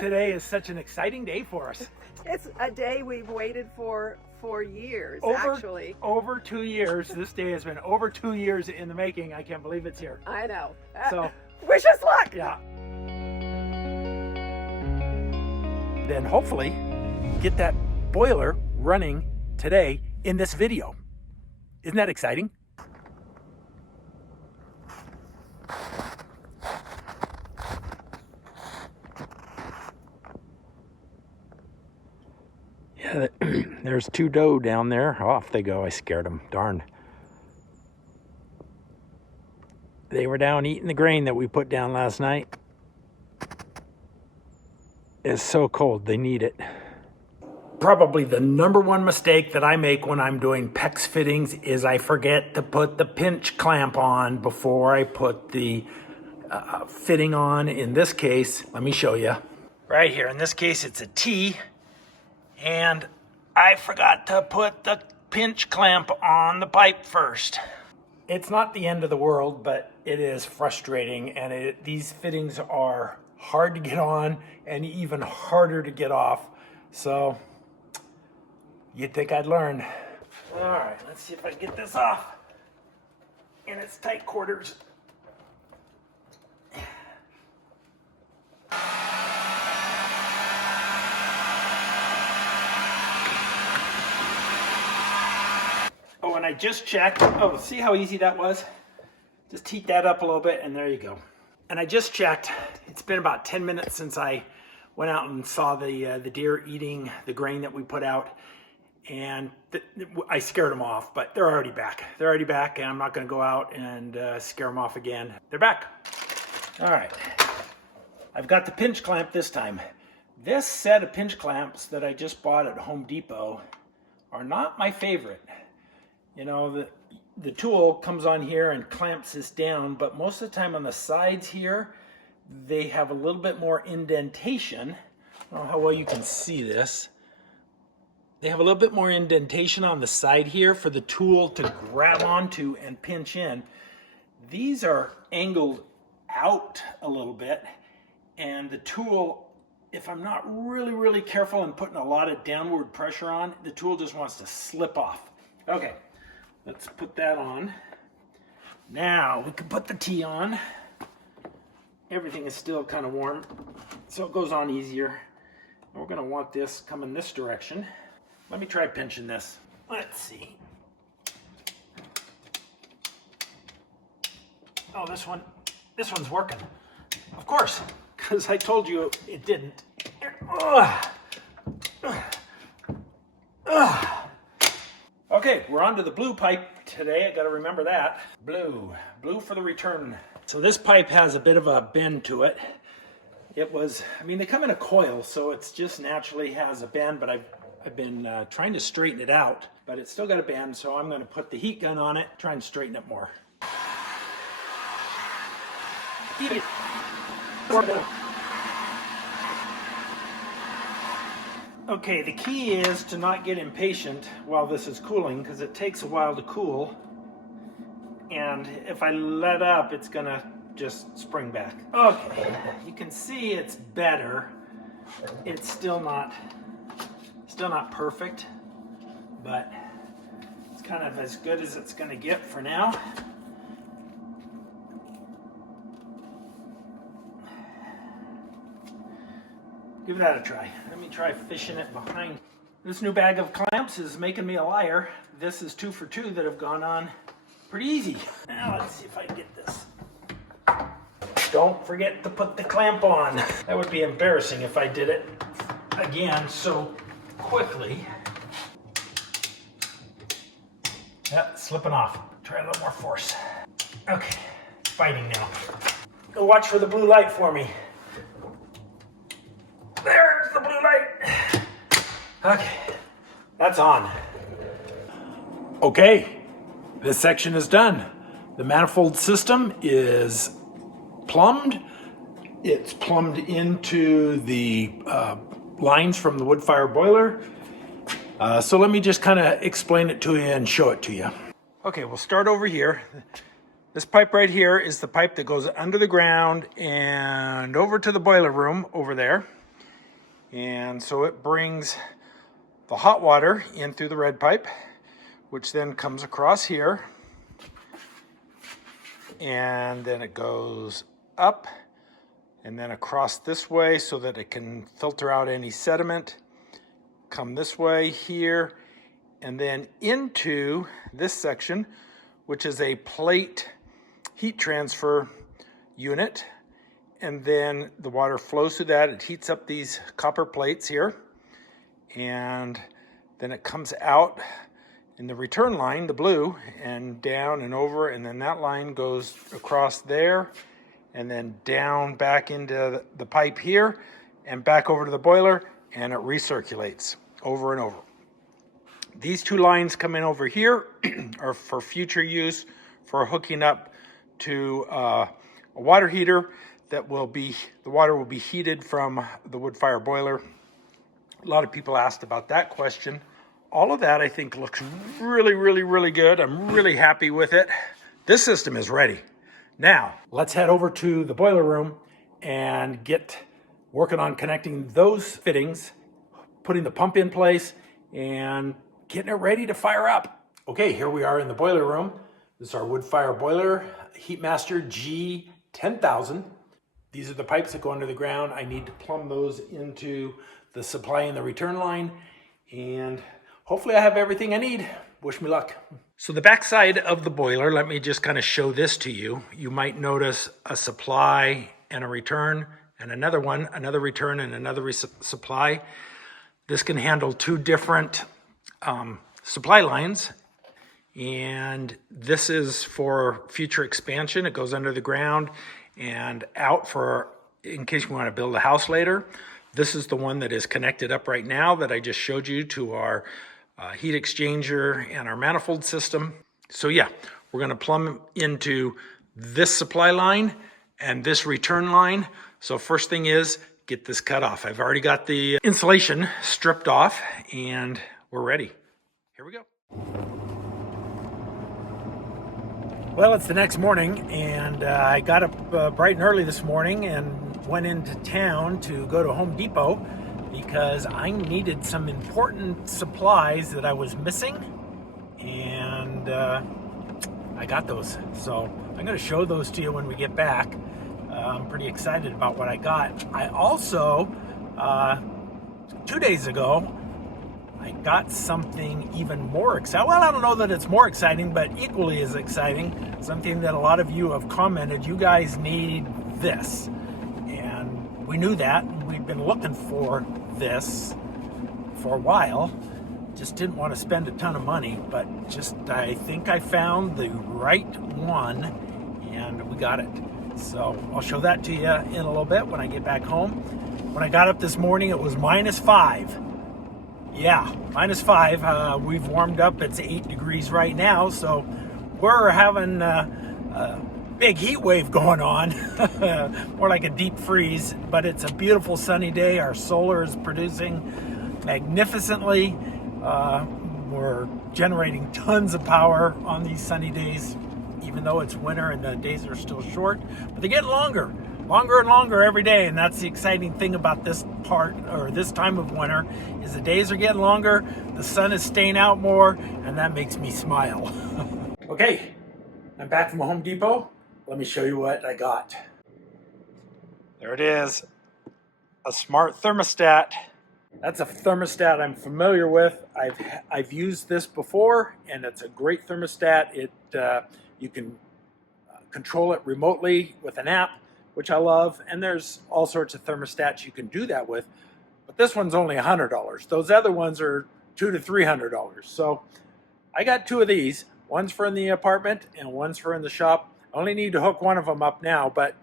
Today is such an exciting day for us. It's a day we've waited for years, actually. Over 2 years. This day has been over 2 years in the making. I can't believe it's here. I know. So, wish us luck. Yeah. Then hopefully get that boiler running today in this video. Isn't that exciting? Yeah, there's two doe down there. Off they go. I scared them. Darn. They were down eating the grain that we put down last night. It's so cold, they need it. Probably the number one mistake that I make when I'm doing PEX fittings is I forget to put the pinch clamp on before I put the fitting on. In this case, let me show you. Right here, in this case it's a T, and I forgot to put the pinch clamp on the pipe first. It's not the end of the world, but it is frustrating, and these fittings are hard to get on and even harder to get off. So you'd think I'd learn. All right, let's see if I can get this off in its tight quarters. Oh, and I just checked. Oh, see how easy that was? Just heat that up a little bit and there you go. And I just checked. It's been about 10 minutes since I went out and saw the deer eating the grain that we put out. And I scared them off, but they're already back. They're already back, and I'm not gonna go out and scare them off again. They're back. All right, I've got the pinch clamp this time. This set of pinch clamps that I just bought at Home Depot are not my favorite. You know, the tool comes on here and clamps this down, but most of the time on the sides here, they have a little bit more indentation. I don't know how well you can see this. They have a little bit more indentation on the side here for the tool to grab onto and pinch in. These are angled out a little bit, and the tool, if I'm not really careful and putting a lot of downward pressure on, the tool just wants to slip off. Okay, let's put that on. Now we can put the T on. Everything is still kind of warm, so it goes on easier. And we're gonna want this coming this direction. Let me try pinching this. Let's see. Oh, this one's working. Of course, because I told you it didn't. Okay, we're on to the blue pipe today. I gotta remember that. Blue for the return. So this pipe has a bit of a bend to it. I mean, they come in a coil, so it's just naturally has a bend, but I've been trying to straighten it out, but it's still got a bend, so I'm going to put the heat gun on it, try and straighten it more. Okay, the key is to not get impatient while this is cooling, because it takes a while to cool, and if I let up, it's going to just spring back. Okay, you can see it's better. It's still not perfect, but it's kind of as good as it's going to get for now. Give that a try. Let me try fishing it behind. This new bag of clamps is making me a liar. This is 2 for 2 that have gone on pretty easy. Now let's see if I can get this. Don't forget to put the clamp on. That would be embarrassing if I did it again so quickly. Yep, slipping off. Try a little more force. Okay, it's biting now. Go watch for the blue light for me. There's the blue light. Okay, that's on. Okay, this section is done. The manifold system is plumbed. It's plumbed into the lines from the wood fire boiler. So let me just kind of explain it to you and show it to you. Okay, we'll start over here. This pipe right here is the pipe that goes under the ground and over to the boiler room over there. And so it brings the hot water in through the red pipe, which then comes across here. And then it goes up and then across this way so that it can filter out any sediment. Come this way here and then into this section, which is a plate heat transfer unit. And then the water flows through that. It heats up these copper plates here. And then it comes out in the return line, the blue, and down and over. And then that line goes across there and then down back into the pipe here and back over to the boiler, and it recirculates over and over. These two lines come in over here are for future use for hooking up to a water heater that will be, the water will be heated from the wood fire boiler. A lot of people asked about that question. All of that I think looks really, really, really good. I'm really happy with it. This system is ready. Now, let's head over to the boiler room and get working on connecting those fittings, putting the pump in place, and getting it ready to fire up. Okay, here we are in the boiler room. This is our wood fire boiler, Heatmaster G10000. These are the pipes that go under the ground. I need to plumb those into the supply and the return line, and hopefully I have everything I need. Wish me luck. So the back side of the boiler, let me just kind of show this to you. You might notice a supply and a return, and another one, another return and another supply. This can handle two different supply lines, and this is for future expansion. It goes under the ground and out for in case you want to build a house later. This is the one that is connected up right now that I just showed you to our heat exchanger and our manifold system. So yeah, we're going to plumb into this supply line and this return line. So first thing is get this cut off. I've already got the insulation stripped off and we're ready. Here we go. Well, it's the next morning, and I got up bright and early this morning and went into town to go to Home Depot because I needed some important supplies that I was missing, and I got those. So I'm going to show those to you when we get back. I'm pretty excited about what I got. I also, 2 days ago, I got something even more exciting. Well, I don't know that it's more exciting, but equally as exciting. Something that a lot of you have commented, you guys need this. And we knew that. We've been looking for this for a while. Just didn't want to spend a ton of money, but I think I found the right one and we got it. So I'll show that to you in a little bit when I get back home. When I got up this morning, it was -5. Yeah, -5. We've warmed up. It's 8 degrees right now, so we're having a big heat wave going on. More like a deep freeze, but it's a beautiful sunny day. Our solar is producing magnificently. We're generating tons of power on these sunny days, even though it's winter and the days are still short, but they're getting longer and longer every day. And that's the exciting thing about this part, or this time of winter, is the days are getting longer, the sun is staying out more, and that makes me smile. Okay, I'm back from Home Depot. Let me show you what I got. There it is, a smart thermostat. That's a thermostat I'm familiar with. I've used this before, and it's a great thermostat. You can control it remotely with an app, which I love, and there's all sorts of thermostats you can do that with, but this one's only $100. Those other ones are $200 to $300. So I got 2 of these. One's for in the apartment and one's for in the shop. I only need to hook one of them up now, but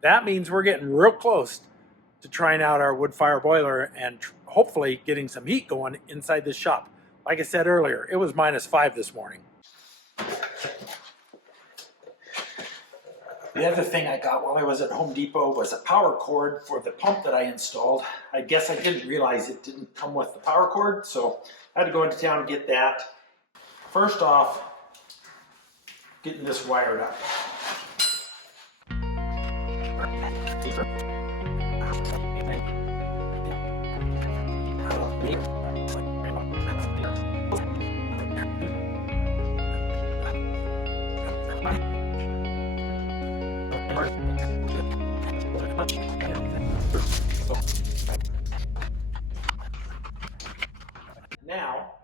that means we're getting real close to trying out our wood fire boiler and hopefully getting some heat going inside this shop. Like I said earlier, it was -5 this morning. The other thing I got while I was at Home Depot was a power cord for the pump that I installed. I guess I didn't realize it didn't come with the power cord, so I had to go into town and get that. First off, getting this wired up. Now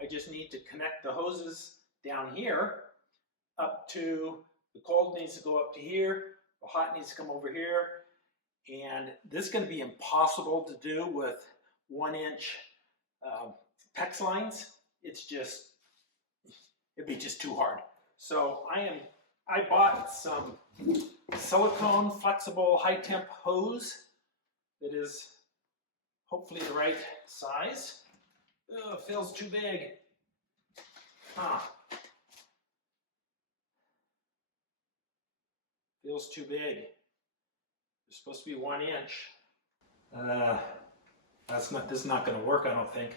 I just need to connect the hoses down here up to, the cold needs to go up to here, the hot needs to come over here, and this is going to be impossible to do with 1-inch PEX lines. It's just, it'd be just too hard. So I bought some silicone flexible high temp hose that is hopefully the right size. Ugh, it feels too big. Feels too big. It's supposed to be 1 inch. This is not going to work, I don't think.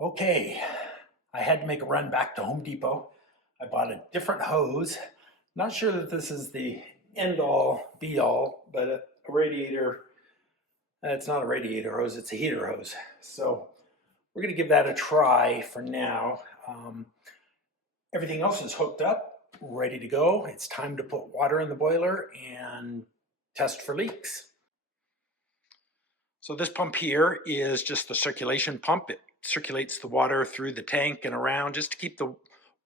Okay, I had to make a run back to Home Depot. I bought a different hose. Not sure that this is the end all be all, but a radiator. It's not a radiator hose, it's a heater hose. So we're going to give that a try for now. Everything else is hooked up, ready to go. It's time to put water in the boiler and test for leaks. So this pump here is just the circulation pump. It circulates the water through the tank and around just to keep the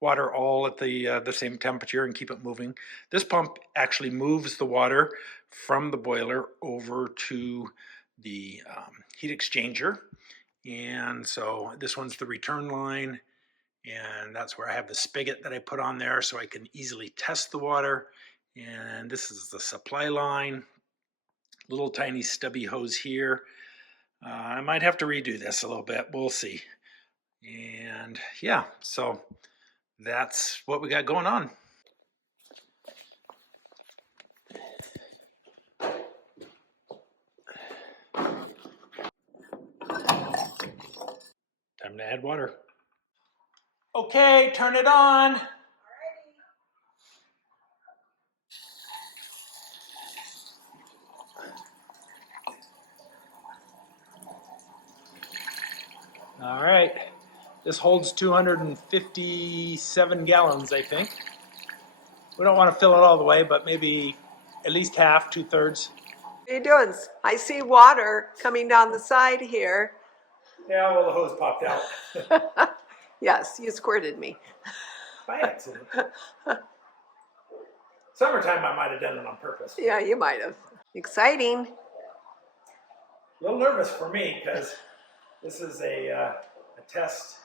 water all at the same temperature and keep it moving. This pump actually moves the water from the boiler over to the heat exchanger. And so this one's the return line, and that's where I have the spigot that I put on there so I can easily test the water. And this is the supply line, little tiny stubby hose here. I might have to redo this a little bit, we'll see. And yeah, so that's what we got going on. Time to add water. Okay, turn it on. All right, this holds 257 gallons, I think. We don't want to fill it all the way, but maybe at least half, 2/3. What are you doing? I see water coming down the side here. Yeah, well, the hose popped out. Yes, you squirted me. By accident. Summertime, I might have done it on purpose. Yeah, you might have. Exciting. A little nervous for me because this is a test.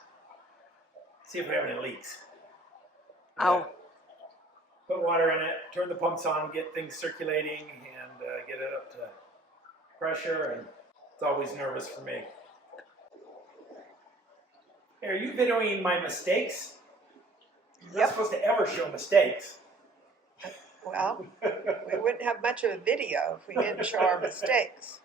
See if we have any leaks. Oh. Put water in it, turn the pumps on, get things circulating, and get it up to pressure. And it's always nervous for me. Hey, are you videoing my mistakes? You're not supposed to ever show mistakes. Well, we wouldn't have much of a video if we didn't show our mistakes.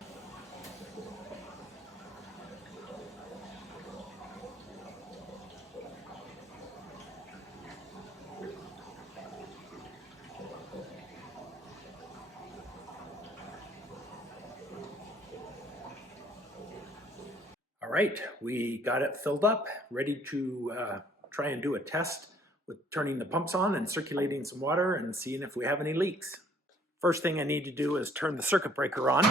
All right, we got it filled up, ready to try and do a test with turning the pumps on and circulating some water and seeing if we have any leaks. First thing I need to do is turn the circuit breaker on.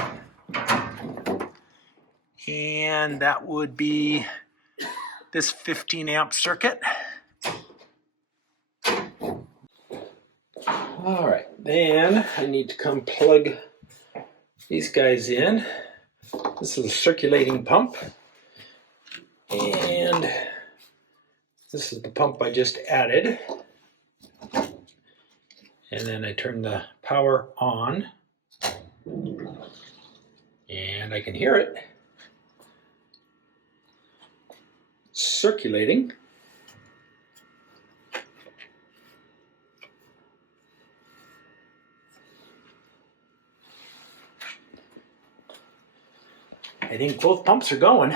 And that would be this 15 amp circuit. All right, then I need to come plug these guys in. This is a circulating pump. And this is the pump I just added. And then I turn the power on. And I can hear it circulating. I think both pumps are going.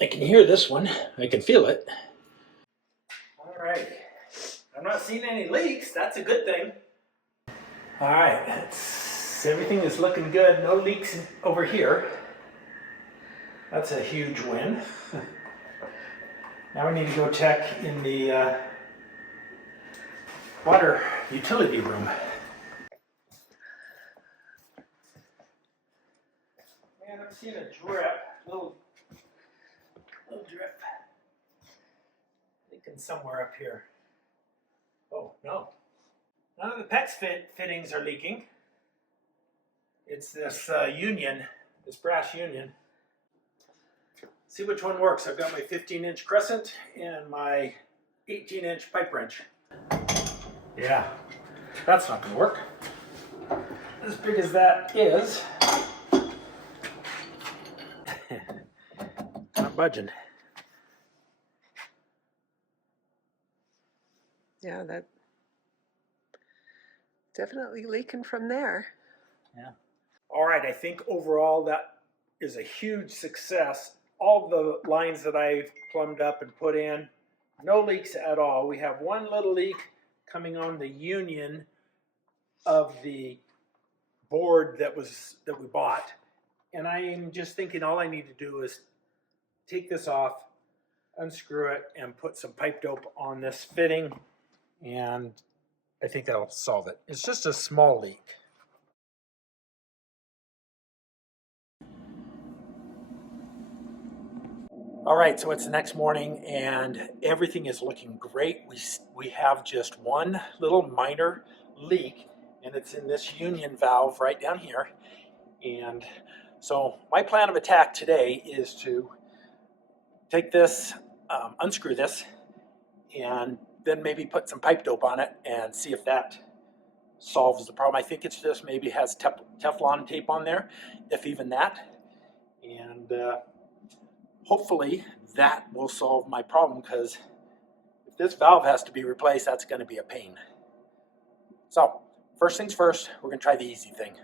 I can hear this one. I can feel it. All right. I'm not seeing any leaks. That's a good thing. All right. Let's So everything is looking good. No leaks over here. That's a huge win. Now we need to go check in the water utility room. Man, I'm seeing a drip, little drip. Thinking somewhere up here. Oh no, none of the PEX fittings are leaking. It's this union, this brass union. See which one works. I've got my 15-inch crescent and my 18-inch pipe wrench. Yeah, that's not going to work. As big as that is, not budging. Yeah, that definitely leaking from there. Yeah. All right, I think overall that is a huge success. All the lines that I've plumbed up and put in, no leaks at all. We have one little leak coming on the union of the board that we bought. And I am just thinking all I need to do is take this off, unscrew it, and put some pipe dope on this fitting, and I think that'll solve it. It's just a small leak. All right, so it's the next morning and everything is looking great. We have just one little minor leak, and it's in this union valve right down here. And so my plan of attack today is to take this, unscrew this, and then maybe put some pipe dope on it and see if that solves the problem. I think it's just maybe has Teflon tape on there, if even that. And hopefully that will solve my problem, because if this valve has to be replaced, that's going to be a pain. So first things first, we're going to try the easy thing.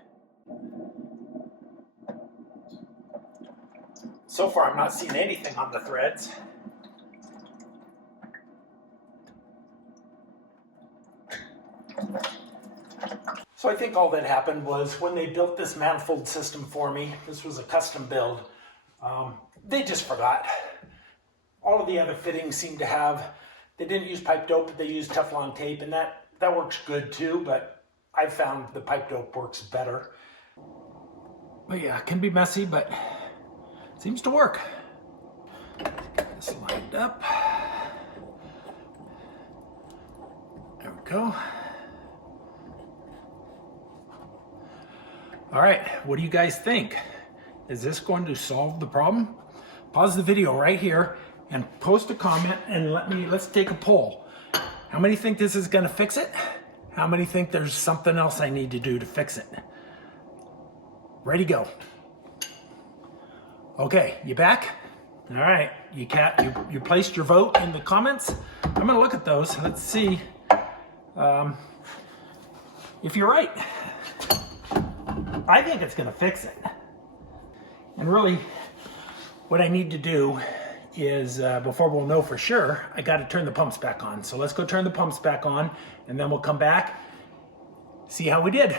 So far I'm not seeing anything on the threads. So I think all that happened was when they built this manifold system for me, this was a custom build, they just forgot. All of the other fittings seem to have, they didn't use pipe dope, but they used Teflon tape, and that works good too, but I found the pipe dope works better. But yeah, it can be messy, but it seems to work. Get this lined up. There we go. All right, what do you guys think? Is this going to solve the problem? Pause the video right here and post a comment and let's take a poll. How many think this is gonna fix it? How many think there's something else I need to do to fix it? Ready, go. Okay, you back? All right, you placed your vote in the comments. I'm gonna look at those. Let's see if you're right. I think it's gonna fix it. And really, what I need to do is, before we'll know for sure, I gotta turn the pumps back on. So let's go turn the pumps back on, and then we'll come back, see how we did.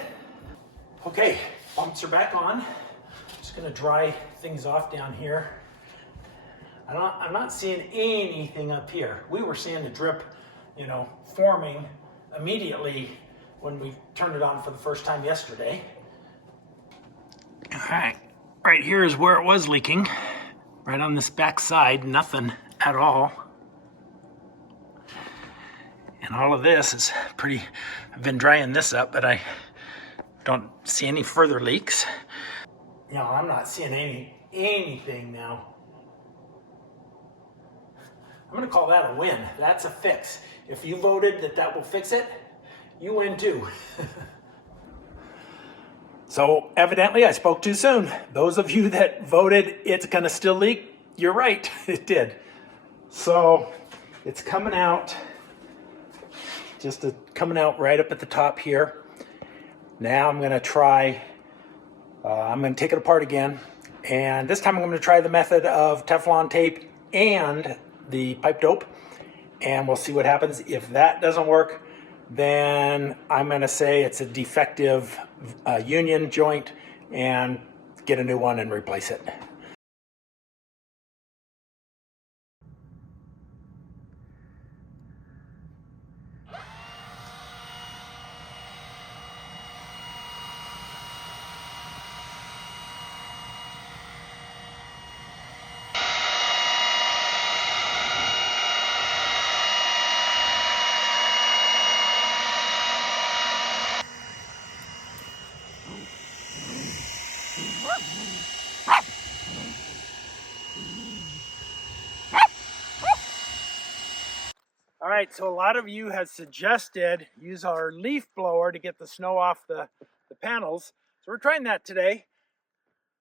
Okay, pumps are back on. Just gonna dry things off down here. I'm not seeing anything up here. We were seeing the drip, forming immediately when we turned it on for the first time yesterday. All right, right here is where it was leaking. Right on this back side, nothing at all. And all of this is pretty, I've been drying this up, but I don't see any further leaks. I'm not seeing anything now. I'm gonna call that a win. That's a fix. If you voted that will fix it, you win too. So evidently I spoke too soon. Those of you that voted it's gonna still leak, you're right, it did. So it's coming out, coming out right up at the top here. Now I'm gonna try, I'm gonna take it apart again. And this time I'm gonna try the method of Teflon tape and the pipe dope. And we'll see what happens. If that doesn't work, then I'm going to say it's a defective union joint and get a new one and replace it. All right, so a lot of you have suggested use our leaf blower to get the snow off the panels. So we're trying that today,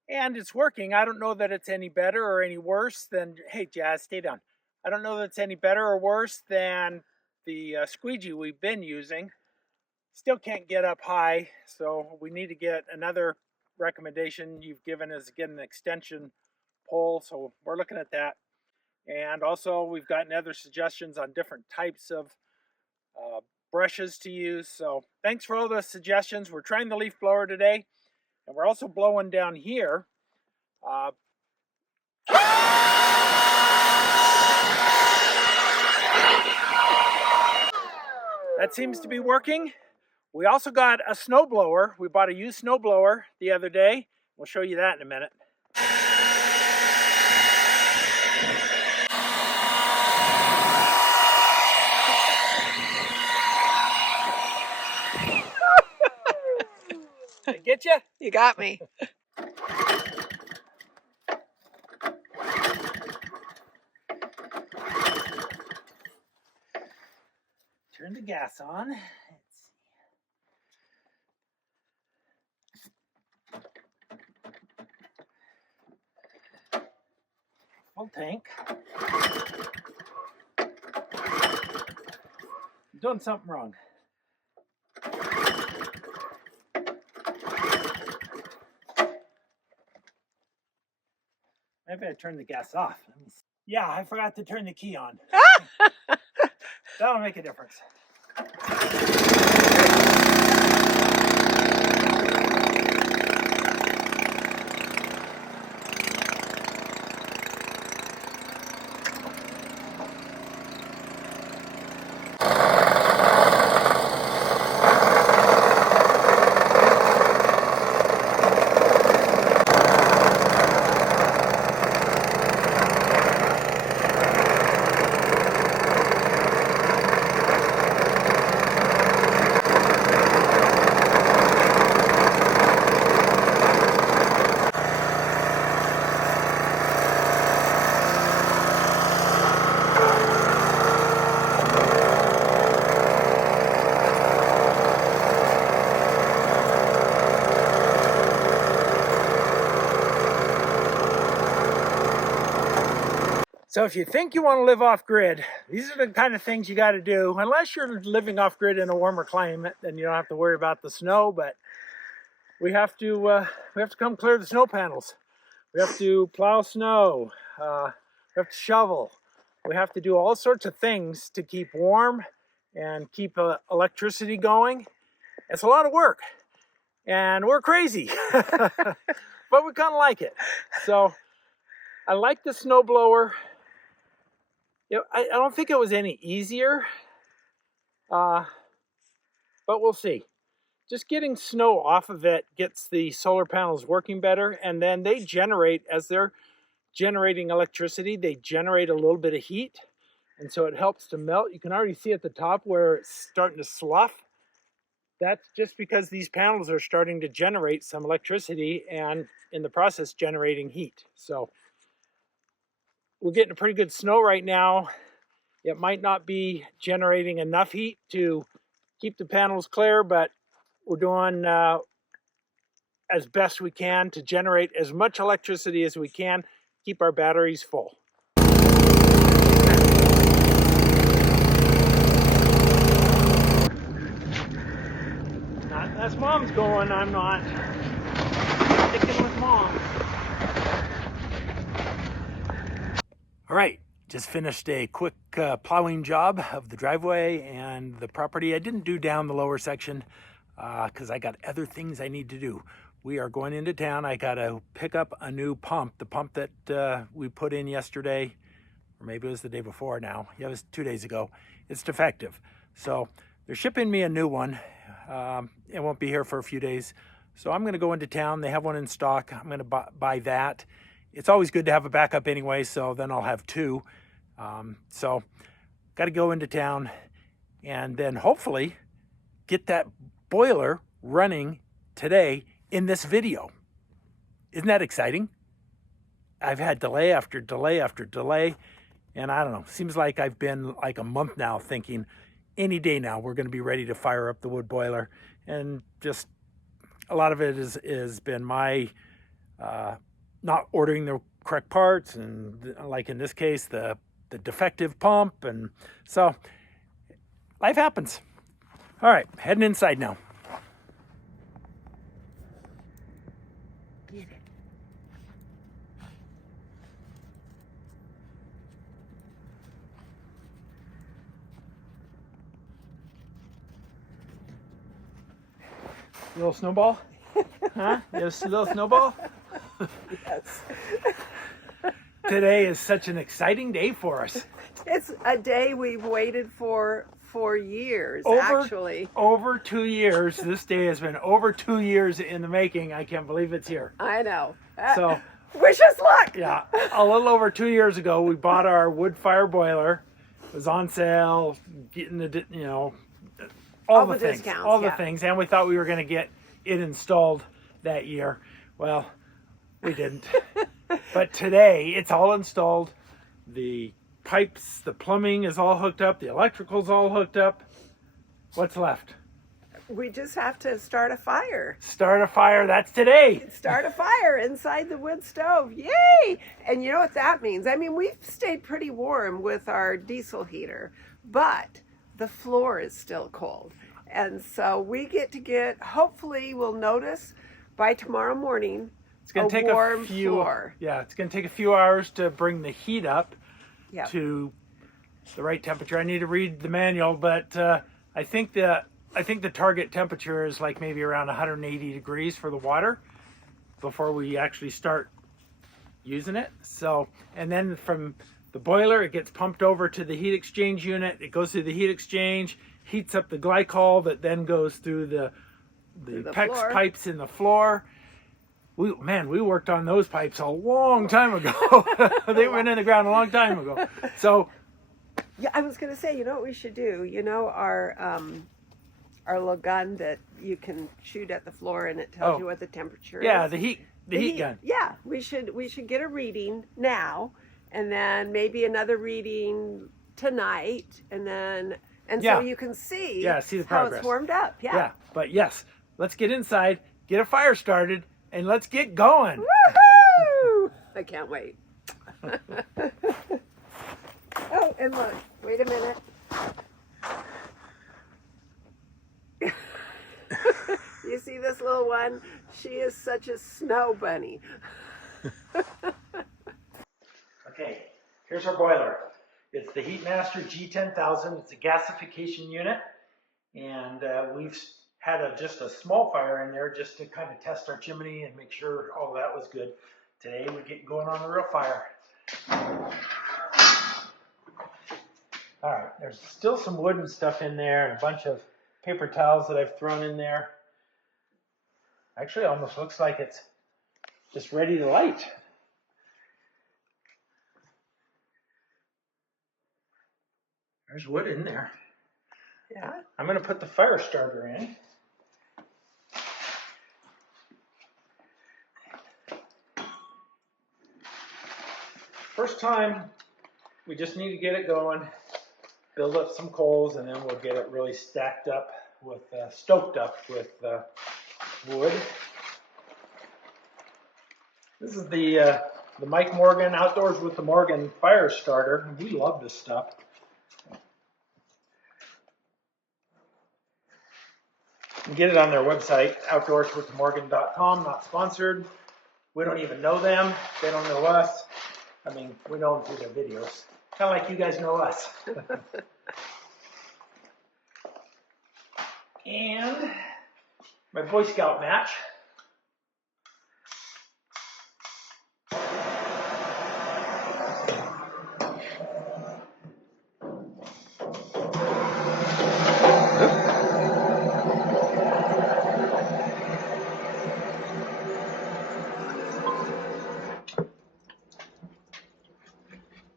and it's working. I don't know that it's any better or any worse than, hey Jazz, stay down. I don't know that it's any better or worse than the squeegee we've been using. Still can't get up high, so we need to get another recommendation you've given is get an extension pole, so we're looking at that. And also we've gotten other suggestions on different types of brushes to use. So thanks for all the suggestions. We're trying the leaf blower today, and we're also blowing down here. That seems to be working. We also got a snow blower. We bought a used snow blower the other day. We'll show you that in a minute. Get you? You got me. Turn the gas on. Full tank. I'm doing something wrong. Maybe I turned the gas off. Let me see. Yeah, I forgot to turn the key on. That'll make a difference. So if you think you want to live off grid, these are the kind of things you got to do. Unless you're living off grid in a warmer climate, then you don't have to worry about the snow. But we have to come clear the snow panels. We have to plow snow. We have to shovel. We have to do all sorts of things to keep warm and keep electricity going. It's a lot of work, and we're crazy, but we kind of like it. So I like the snow blower. I don't think it was any easier, but we'll see. Just getting snow off of it gets the solar panels working better, and then they generate, as they're generating electricity, they generate a little bit of heat, and so it helps to melt. You can already see at the top where it's starting to slough. That's just because these panels are starting to generate some electricity and in the process generating heat. So we're getting a pretty good snow right now. It might not be generating enough heat to keep the panels clear, but we're doing as best we can to generate as much electricity as we can, keep our batteries full. Not unless Mom's going, I'm not sticking with Mom. All right, Just finished a quick plowing job of the driveway and the property. I didn't do down the lower section because I got other things I need to do. We are going into town. I got to pick up a new pump. The pump that we put in yesterday, or maybe it was the day before now. Yeah, it was 2 days ago. It's defective. So they're shipping me a new one. It won't be here for a few days. So I'm going to go into town. They have one in stock. I'm going to buy that. It's always good to have a backup anyway, so then I'll have two. So got to go into town and then hopefully get that boiler running today in this video. Isn't that exciting? I've had delay after delay after delay, and I don't know, seems like I've been like a month now thinking any day now we're going to be ready to fire up the wood boiler, and just a lot of it is been my not ordering the correct parts, and like in this case the defective pump, and so life happens. All right, heading inside now. Little snowball? Huh? You have a little snowball? Yes. Today is such an exciting day for us. It's a day we've waited for years, Over actually. Over 2 years. This day has been over 2 years in the making. I can't believe it's here. I know. So, wish us luck. yeah, a little over 2 years ago, we bought our wood fire boiler. It was on sale, getting the, all the things, discounts, all the yeah. things, and we thought we were going to get it installed that year. Well, we didn't. But today, it's all installed. The pipes, the plumbing is all hooked up. The electrical's all hooked up. What's left? We just have to start a fire. Start a fire. That's today. Start a fire inside the wood stove. Yay! And you know what that means? I mean, we've stayed pretty warm with our diesel heater, but the floor is still cold. And so we hopefully we'll notice by tomorrow morning It's going to take warm a few. floor. Yeah, it's going to take a few hours to bring the heat up Yep. to the right temperature. I need to read the manual, but I think the target temperature is like maybe around 180 degrees for the water before we actually start using it. So, and then from the boiler, it gets pumped over to the heat exchange unit. It goes through the heat exchange, heats up the glycol that then goes through the PEX floor. pipes in the floor. We worked on those pipes a long time ago. They went in the ground a long time ago. So, Yeah, I was going to say, you know what we should do? You know our little gun that you can shoot at the floor and it tells you what the temperature yeah, is. the heat gun. Yeah, we should get a reading now, and then maybe another reading tonight, and Yeah. so you can see See the how progress. it's warmed up. Yeah, but yes, let's get inside, get a fire started, and let's get going. Woohoo! I can't wait. Oh, and look, wait a minute. You see this little one? She is such a snow bunny. Okay, here's our boiler. It's the Heatmaster G10000. It's a gasification unit, and we've had just a small fire in there just to kind of test our chimney and make sure all that was good. Today we get going on a real fire. All right, there's still some wooden stuff in there and a bunch of paper towels that I've thrown in there. Actually, it almost looks like it's just ready to light. There's wood in there. Yeah. I'm going to put the fire starter in. First time, we just need to get it going, build up some coals, and then we'll get it really stoked up with wood. This is the Mike Morgan Outdoors with the Morgan fire starter. We love this stuff. You can get it on their website, outdoorswithmorgan.com. Not sponsored. We don't even know them. They don't know us. I mean, we know them through their videos. Kind of like you guys know us. And my Boy Scout match.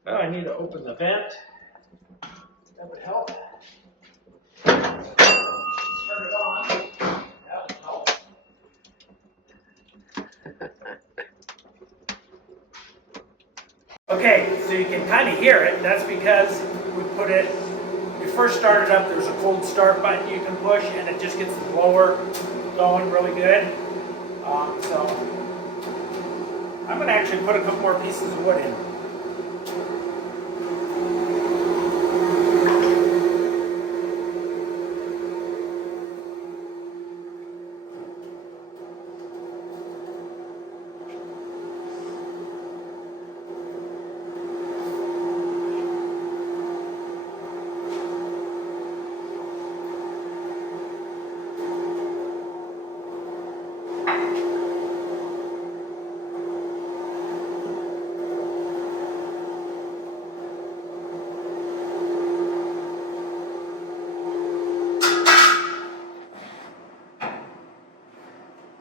Well, I need to open the vent. That would help. Turn it on. That would help. Okay, so you can kind of hear it. That's because we first started up, there's a cold start button you can push, and it just gets the blower going really good. So I'm going to actually put a couple more pieces of wood in.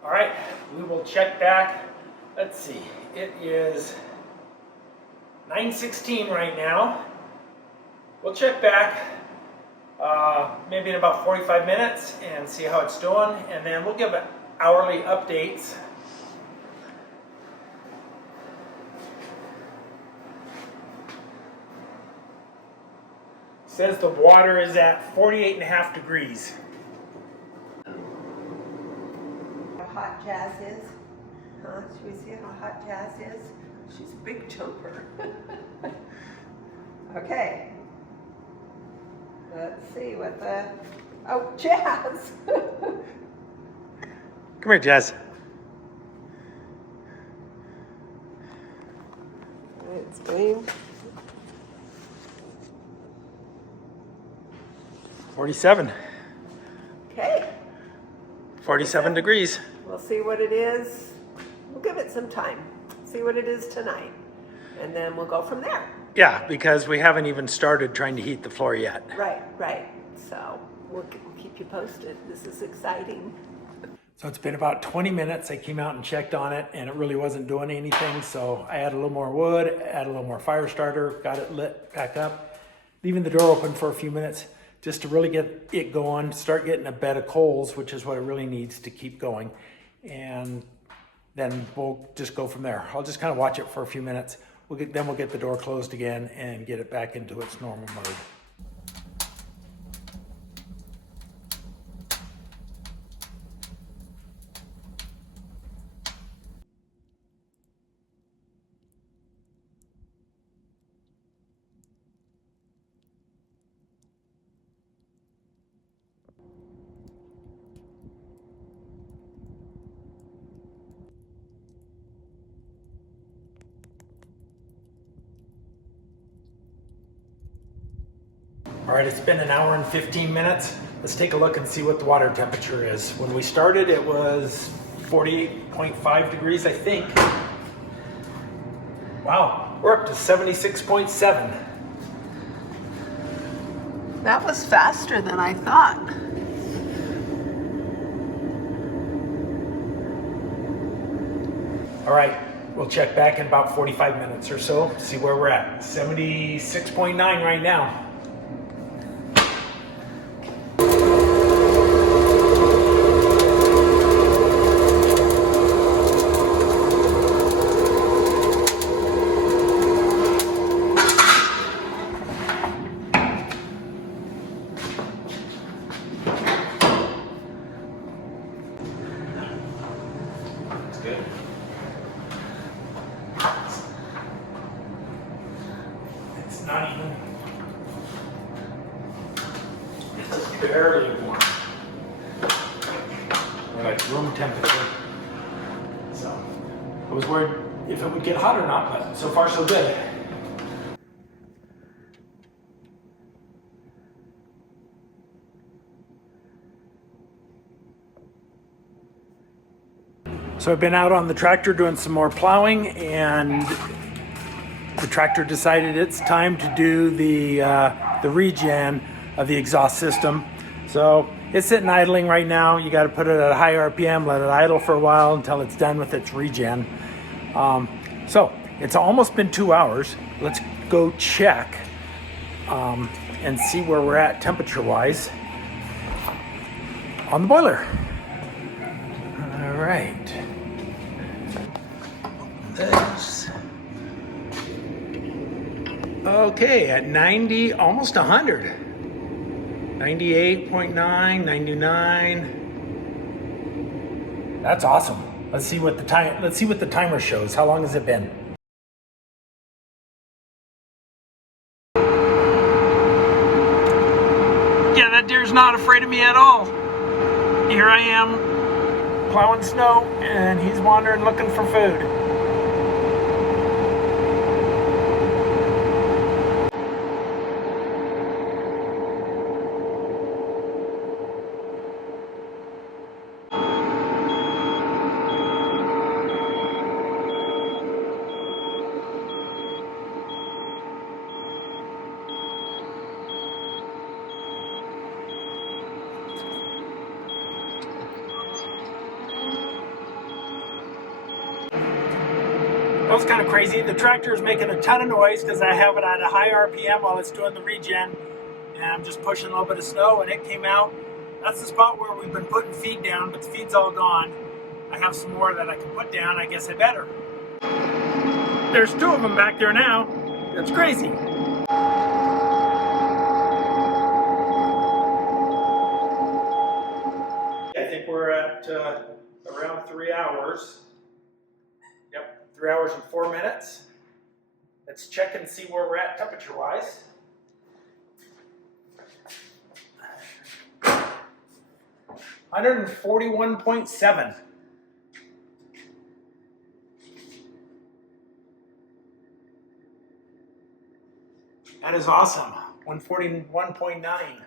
All right, we will check back. Let's see, it is 9:16 right now. We'll check back maybe in about 45 minutes and see how it's doing, and then we'll give hourly updates. It says the water is at 48.5 degrees. Hot Jazz is. Huh? Should we see how hot Jazz is? She's a big chomper. Okay. Let's see what the... Oh, Jazz! Come here, Jazz. It's going. 47. Okay. 47 degrees. We'll see what it is. We'll give it some time. See what it is tonight. And then we'll go from there. Yeah, because we haven't even started trying to heat the floor yet. Right, right. So we'll keep you posted. This is exciting. So it's been about 20 minutes. I came out and checked on it, and it really wasn't doing anything. So I added a little more wood, added a little more fire starter, got it lit back up, leaving the door open for a few minutes just to really get it going, start getting a bed of coals, which is what it really needs to keep going. And then we'll just go from there. I'll just kind of watch it for a few minutes. Then we'll get the door closed again and get it back into its normal mode. All right, it's been an hour and 15 minutes. Let's take a look and see what the water temperature is. When we started, it was 48.5 degrees, I think. Wow, we're up to 76.7. That was faster than I thought. All right, we'll check back in about 45 minutes or so, see where we're at. 76.9 right now. Good. It's not even, it's just barely warm. We're like room temperature. So I was worried if it would get hot or not, but so far so good. So I've been out on the tractor doing some more plowing, and the tractor decided it's time to do the regen of the exhaust system. So it's sitting idling right now. You got to put it at a high RPM, let it idle for a while until it's done with its regen. So it's almost been 2 hours. Let's go check and see where we're at temperature-wise on the boiler. All right. This. Okay, at 90, almost 100. 98.9, 99. That's awesome. Let's see what the timer shows. How long has it been? Yeah, that deer's not afraid of me at all. Here I am plowing snow and he's wandering looking for food. That was kind of crazy. The tractor is making a ton of noise because I have it at a high RPM while it's doing the regen. And I'm just pushing a little bit of snow and it came out. That's the spot where we've been putting feed down, but the feed's all gone. I have some more that I can put down. I guess I better. There's 2 of them back there now. That's crazy. I think we're at around 3 hours. Yep, 3 hours and 4 minutes. Let's check and see where we're at temperature-wise. – 141.7. That is awesome. 141.9.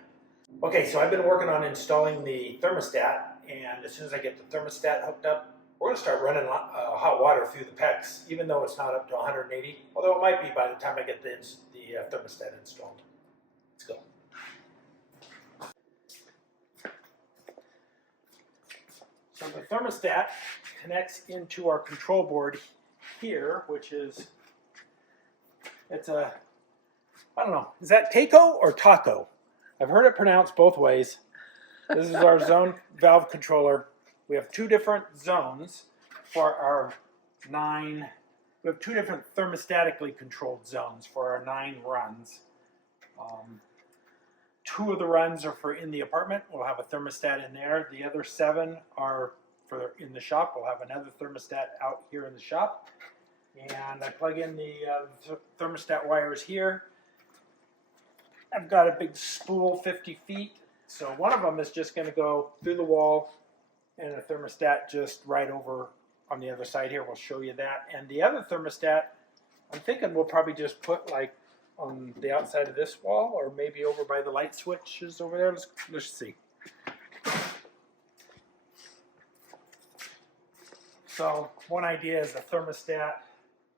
Okay, so I've been working on installing the thermostat, and as soon as I get the thermostat hooked up, we're going to start running hot water through the PEX, even though it's not up to 180, although it might be by the time I get the thermostat installed. Let's go. So the thermostat connects into our control board here, which is, it's a, I don't know, is that taco or taco? I've heard it pronounced both ways. This is our zone valve controller. We have 2 different zones for our 9. We have 2 different thermostatically controlled zones for our 9 runs. 2 of the runs are for in the apartment. We'll have a thermostat in there. The other 7 are for in the shop. We'll have another thermostat out here in the shop. And I plug in the thermostat wires here. I've got a big spool, 50 feet. So one of them is just going to go through the wall and a thermostat just right over on the other side here. We'll show you that. And the other thermostat, I'm thinking we'll probably just put like on the outside of this wall or maybe over by the light switches over there. Let's see. So one idea is a thermostat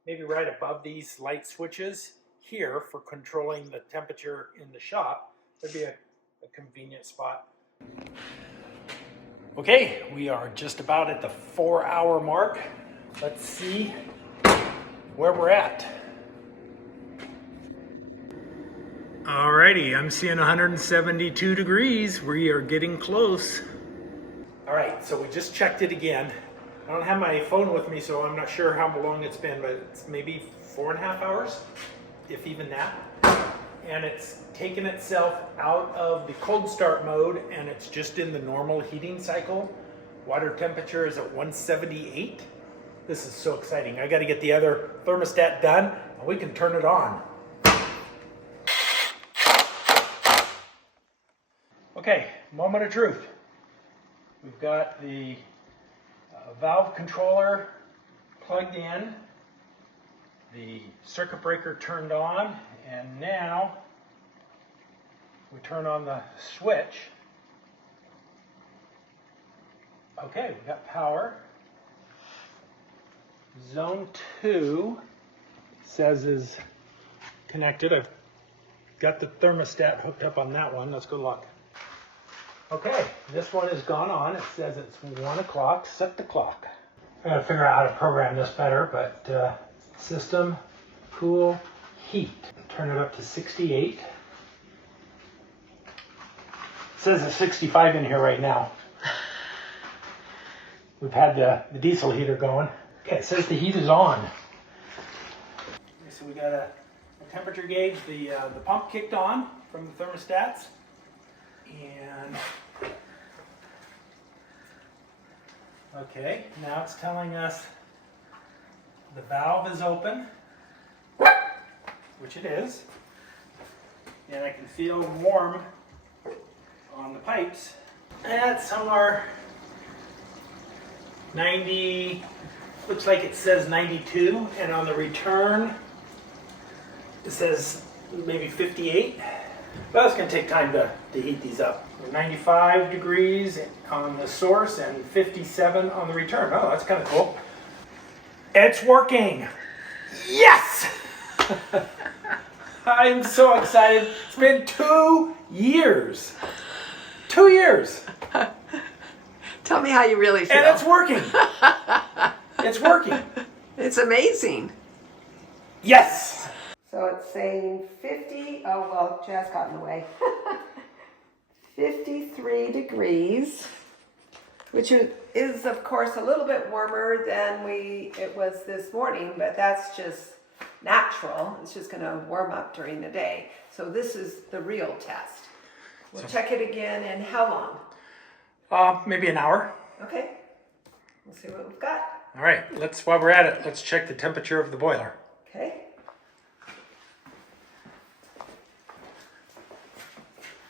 maybe right above these light switches here for controlling the temperature in the shop. Would be a convenient spot. Okay, we are just about at the 4-hour mark. Let's see where we're at. Alrighty, I'm seeing 172 degrees. We are getting close. All right, so we just checked it again. I don't have my phone with me, so I'm not sure how long it's been, but it's maybe 4.5 hours, if even that. And it's taken itself out of the cold start mode, and it's just in the normal heating cycle. Water temperature is at 178. This is so exciting. I got to get the other thermostat done, and we can turn it on. Okay, moment of truth. We've got the valve controller plugged in, the circuit breaker turned on, and now we turn on the switch. Okay, we got power. Zone 2 says is connected. I've got the thermostat hooked up on that one. Let's go look. Okay, this one has gone on. It says it's 1 o'clock. Set the clock. I gotta figure out how to program this better, but system, cool, heat. Turn it up to 68. It says it's 65 in here right now. We've had the diesel heater going. Okay, it says the heat is on. Okay, so we got a temperature gauge. The pump kicked on from the thermostats. And okay, now it's telling us the valve is open, which it is. And I can feel warm on the pipes. That's somewhere 90, looks like it says 92, and on the return it says maybe 58. But it's going to take time to heat these up. 95 degrees on the source and 57 on the return. Oh, that's kind of cool. It's working. Yes! I'm so excited. It's been 2 years. 2 years. Tell me how you really feel. And it's working. It's working. It's amazing. Yes. So it's saying 50, oh well, Jazz got in the way. 53 degrees, which is of course a little bit warmer than it was this morning, but that's just natural. It's just gonna warm up during the day. So this is the real test. We'll check it again in how long? Maybe an hour. Okay, we'll see what we've got. All right, while we're at it, let's check the temperature of the boiler. Okay.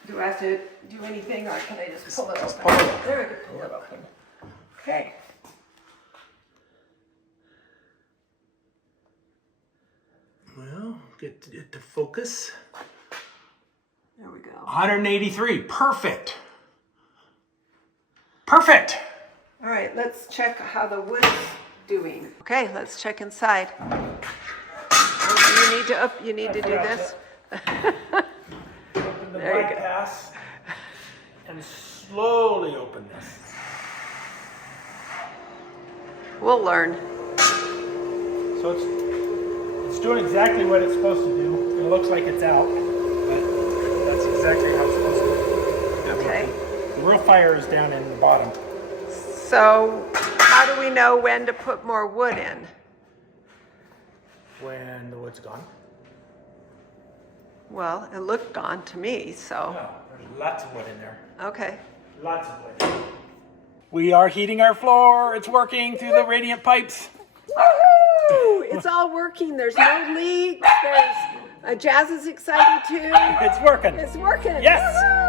Do I have to do anything, or can I just pull it open? pull it open. There, I can pull it open. Okay. Well, get it to focus. There we go. 183, perfect. Perfect. All right, let's check how the wood is doing. Okay, let's check inside. You need to do this. Open the There you go. bypass and slowly open this. We'll learn. So it's doing exactly what it's supposed to do. It looks like it's out, but that's exactly how it's supposed to do. Okay. The real fire is down in the bottom. So how do we know when to put more wood in? When the wood's gone. Well, it looked gone to me, so. No, there's lots of wood in there. Okay. Lots of wood. We are heating our floor. It's working through the radiant pipes. Woohoo! It's all working. There's no leaks. Jazz is excited too. It's working. It's working. Yes. Woohoo!